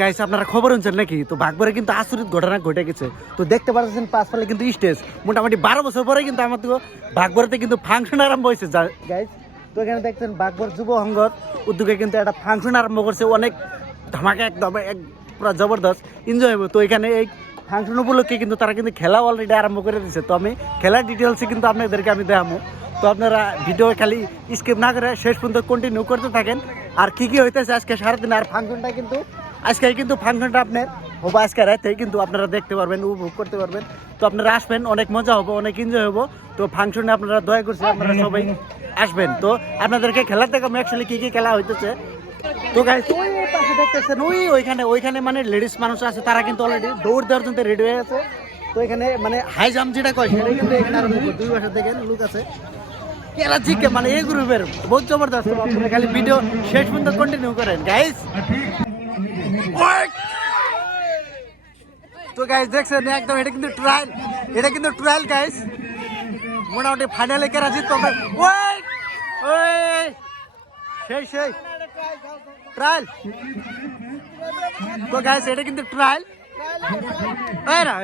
Guys আপনারা খবর শুনছেন নাকি? তো বাগবারে কিন্তু আচরিত ঘটনা ঘটে গেছে। তো দেখতে পাচ্ছেন পাঁচপালে কিন্তু স্টেজ মোটামুটি 12 বছর পরে কিন্তু আমাদের বাগবাড়িতে কিন্তু ফাংশন আরম্ভ হয়েছে গাইস। তো এখানে দেখছেন বাগবার যুব সংঘর উদ্যোগে কিন্তু একটা ফাংশন আরম্ভ করছে, অনেক ধামাকা একদম পুরো জবরদস্ত এনজয় হবে। তো এখানে এই ফাংশন উপলক্ষে কিন্তু তারা কিন্তু খেলা অলরেডি আরম্ভ করে দিয়েছে। তো আমি খেলার ডিটেলসে কিন্তু আপনাদেরকে আমি দেখাবো। তো আপনারা ভিডিও খালি স্কিপ না করে শেষ পর্যন্ত কন্টিনিউ করতে থাকেন। আর কি কি হইতেছে আজকে সারাদিন, আর ফাংশনটা কিন্তু আজকে কিন্তু ফাংশনটা আপনার হবো আজকে রাতে কিন্তু আপনারা দেখতে পারবেন, উপভোগ করতে পারবেন। তো আপনারা আসবেন, অনেক মজা হবো, অনেক এনজয় হবো। তো ফাংশনে আপনারা দয়া করছি আপনারা সবাই আসবেন। তো আপনাদেরকে খেলা দেখাবো অ্যাকচুয়ালি কি কি খেলা হইতেছে। তো গাইস ওই পাশে দেখতেছেন ওইখানে মানে লেডিস মানুষ আছে, তারা কিন্তু অলরেডি দৌড় দেওয়ার জন্য রেডি হয়ে আছে। তো এখানে মানে হাই জাম্প যেটা কয় সেটাই কিন্তু এখানে আরো দুই পাশে দেখেন লোক আছে কেরা জিকে, মানে এই গ্রুপের বহুত জবরদস্ত। আপনারা খালি ভিডিও শেষ পর্যন্ত কন্টিনিউ করেন গাইস। তো গাইস দেখছেন একদম এটা কিন্তু ট্রায়াল গাইস। মোটামুটি ফাইনালে কেরা জিতবে সেই ট্রায়াল। তো গাইস এটা কিন্তু ট্রায়াল। এরা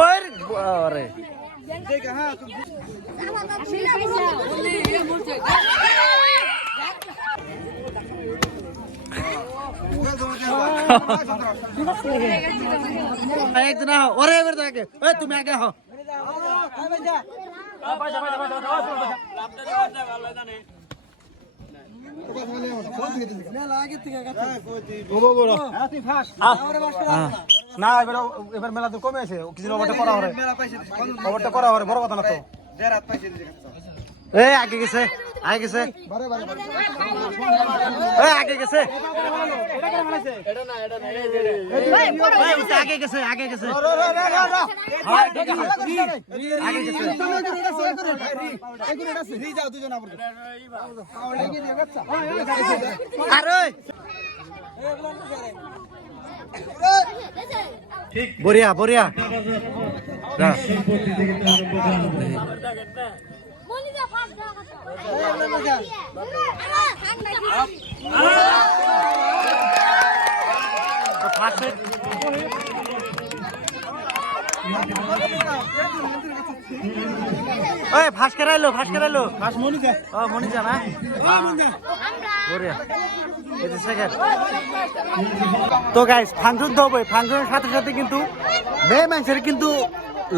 ওরে তুমি আগে হো। না এবার মেলা তো কমে আছে, কিছু ওভারটা করা হবে বড় কথা না তো। আগে গেছে আগে গেছে বড়িয়া বড়িয়া ভাস্কর আইলো মনিজা না তো গাইস ফাংশন তো হবে, ফাংশনের সাথে সাথে কিন্তু মেয়ে মানুষের কিন্তু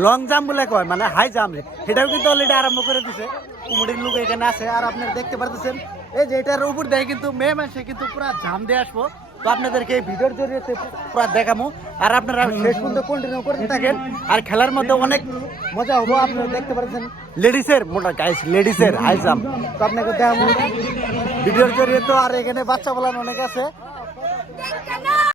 লং জাম্প বলে কয় মানে হাই জাম্প, সেটাও কিন্তু অলরেডি আরম্ভ করে দিছে। কুমুডির লোক এখানে আছে আর আপনারা দেখতে পারতেছেন এই যে এটার উপর দেখে কিন্তু মেয়ে মানুষে কিন্তু পুরা জাম দিয়ে আসবো। তো আপনাদেরকে এই ভিডিওর জরিয়ে পুরো দেখাবো আর আপনারা শেষ পর্যন্ত কন্টিনিউ করতে থাকেন। আর খেলার মধ্যে অনেক মজা হবো। আপনারা দেখতে পাচ্ছেন লেডিসের মোটা গাইস লেডিসের হাই জাম্প। তো আপনাকে দেখাবো ভিডিওর জরিয়ে। তো আর এখানে বাচ্চা বলার অনেক আছে।